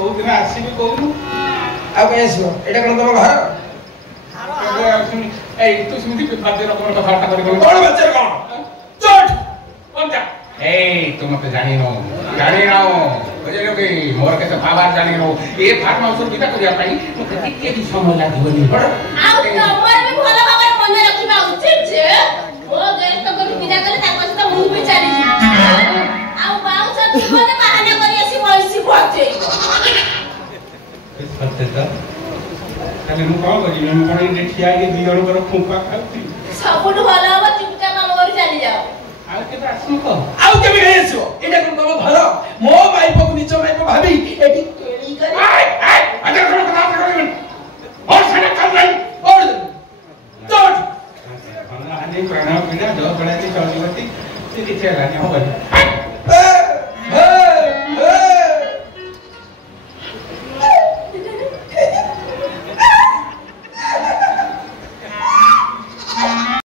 କୋଉ ଦିନ ଆସିବି କହୁନୁ ଆଉ କାଇଁ ଆସିବ ଏଇଟା କଣ ତମ ଘର ଏଇ ତୁ ସେମିତି ବାଦ୍ୟର କଣ କଥାବାର୍ତ୍ତା କରିବୁ କଣ ବାଚ୍ଚାର କଣ ଚଟ କଣଟା ଏଇ ତୁ ମତେ ଜାଣିନୁ ବୁଝିଲୁ କି ମୋର କେତେ ପାୱାର ଜାଣିନୁ ଏ ଫାର୍ମ ହାଉସ ବିଦା କରିବା ପାଇଁ ମତେ ଟିକେ ବି ସମୟ ଲାଗିବନି ଆଉ ତମର ବି ଭଲ ଭାବରେ ମନେ ରଖିବା ଉଚିତ ଯେ ମୋ ଗେଷ୍ଟକୁ ବିଦା କଲେ ତାଙ୍କ ସହିତ ମୁଁ ବି ଚାଲିଯିବି ଆଉ ବାଉଁଶ ଜୀବନ ବାହାନା କରି ଆସି ବଇସି ବଞ୍ଚେଇବ ସତ୍ୟତା ତାହେଲେ ମୁଁ କଣ କରିବି ମୁଁ କଣ ଏଠି ଠିଆ ହେଇକି ଦି ଜଣଙ୍କର ଫୁଙ୍କା ଖାଉଛି ସବୁଠୁ ଭଲ ହବ ଚୁପଚାପ ଆମ ଘରୁ ଚାଲିଯାଅ ଆଉ କେବେ ଆସିବ ତ ଆଉ କେବେ କାଇଁ ଆସିବ